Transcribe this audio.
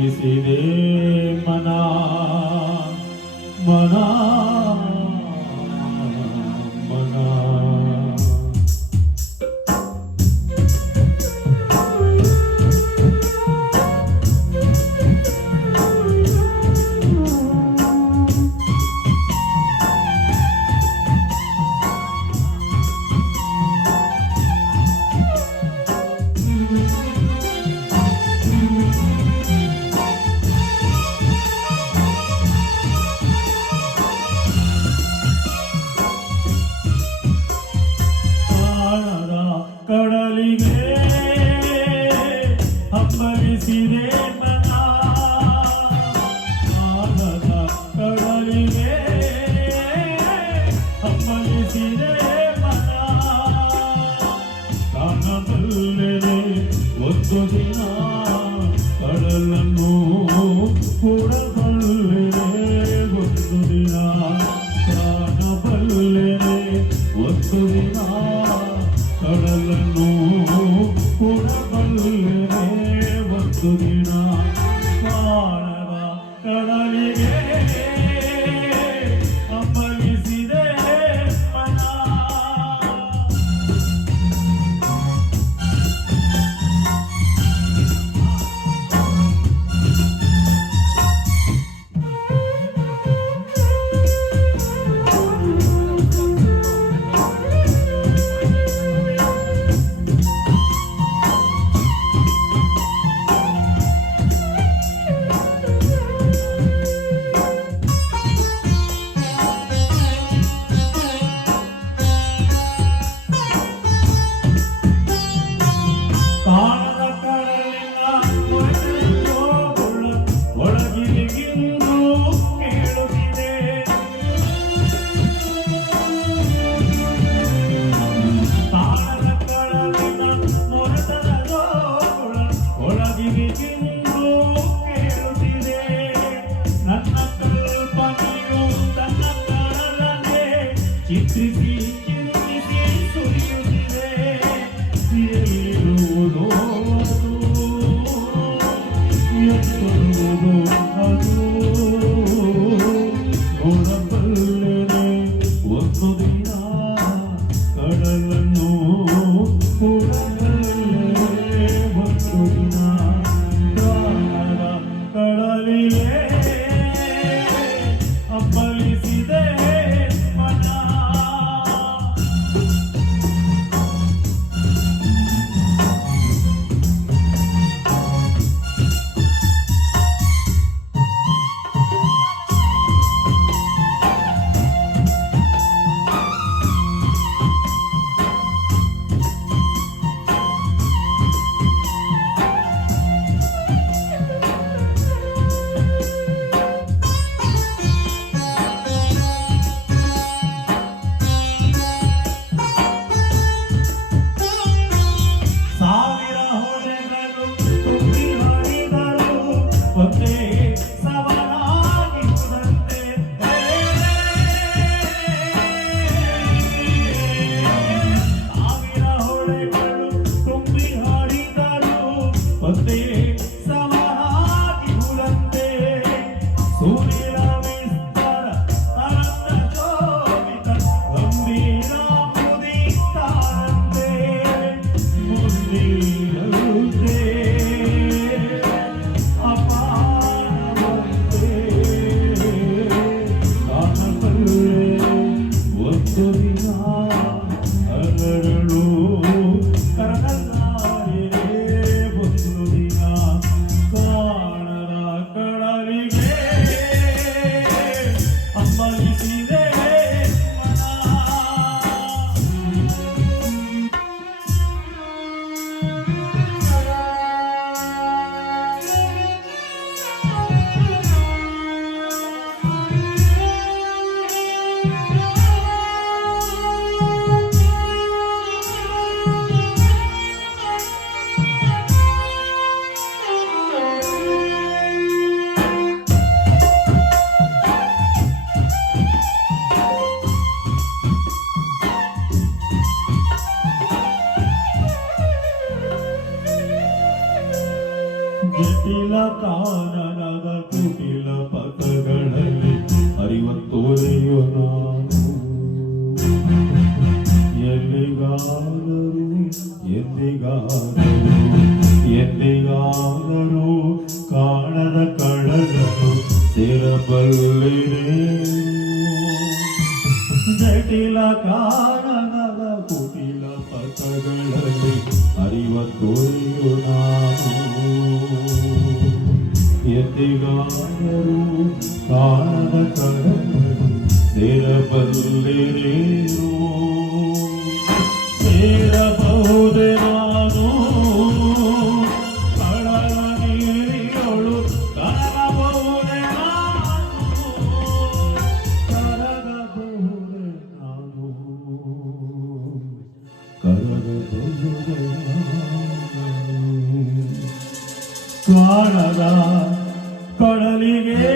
ಹಂಬಲಿಸಿದೆ ಮನ ಮನ ಮನ. ಕಡಲಿಗೆ ಹಂಬಲಿಸಿದೆ ಮನ, ಆನದ ಕಡಲಿಗೆ ಹಂಬಲಿಸಿದೆ ಮನ. ಕಾಣಬಲ್ಲೆನೆ ಒಂದು ದಿನ ಕಡಲನ್ನು ಕೂಡಬಲ್ಲೆನೆ ಒಂದು ದಿನ. ಕಾಣಬಲ್ಲೆನೆ ಒಂದು ದಿನ ಕಡಲನ್ನು ಕೂಡಬಲ್ಲೆನೆ ಒಂದು ದಿನ. ಕಾಣದ ಕಡಲಿಗೆ ಹಂಬಲಿಸಿದೆ ಮನ. ಕಾಣದ ಕಡಲಿನ ಒಳಗಿರಿಗಿಂದು ಕೇಳುತ್ತಿದೆ. ಕಾಣದ ಕಡಲಿನ ಒಳಗಿರಿಗಿಂದು ಕೇಳುತ್ತಿದೆ. ನನ್ನ ಕಲ್ಪನೆಯು ತನ್ನ ಕಡಲನ್ನೇ ಚಿತ್ರಿಸಿ ಚಿಂತಿಸಿ ಸುರಿಯುತ್ತಿದೆ. ಇರುವುದು ಅದು ಎತ್ತುವುದು ಅದು ನೋಡಬಲ್ಲೆನೆ ಒಂದು ದಿನ ಕಡಲನ್ನು ಕೂಡಬಲ್ಲೆನೆ ಒಂದು ದಿನ. ಕಾಣದ ಕಡಲಿಗೆ ಹಂಬಲಿಸಿದೆ ಮನ. ಸಾವಿರ ಹೊಳೆಗಳು ತುಂಬಿ ಹರಿದರು ಒಂದೇ ಸವನಾಗಿ ಉದಂತೆ. ಸಾವಿರ ಹೊಳೆಗಳು ತುಂಬಿ ಹರಿದರು ಒಂದೇ ಸವನಾಗಿ ಉದಂತೆ. ಸೂರ್ಯನ ವಿಸ್ತಾರ ಅನಂತ ಶೋಭಿತ ಗಂಭೀರ ಮುದಿತಾರಂತೆ. ಮುಂದಿರುವುದೇ ಅಪಾರವಂತೆ. ಕಾಣಬಲ್ಲೆ ಒಂದು ದಿನ ಅರಳು ಕರಗಲಾರೆ ಒಂದು ದಿನ. ಕಾಣದ ಕಡಲಿಗೆ ಹಂಬಲಿಸಿದೆ ಮನ. ಜಟಿಲ ಕಾನನದ ಕುಟಿಲ ಪಥಗಳಲ್ಲಿ ಹರಿವ ತೋರೆಯೋ ನಾನು ಎಲ್ಲಿಗಾದರೂ ಎಂದಿಗಾದರೂ ಕಾಣದ ಕಡಲರು ಸೇರಬಲ್ಲಿರೇ ಜಟಿಲ ಕಾರಣದ ಕುಟಿಲ ಪಥಗಳಲ್ಲಿ ಹರಿವ ತೋರೆಯೋ ನಾನು ಎಂದಿಗಾದರೂ ಕಾಣದ ಕಡಲರು ಸೇರಬಲ್ಲಿರೇನೋ ಸೇರಬಹುದೇ ನಾನು ಕಡಲ ನೀರಿಯೊಳು ಕರಗಬಹುದೇ ನಾನು ಕರಗಬಹುದೇ ನಾನು ಕಾಣದ ಕಡಲಿಗೆ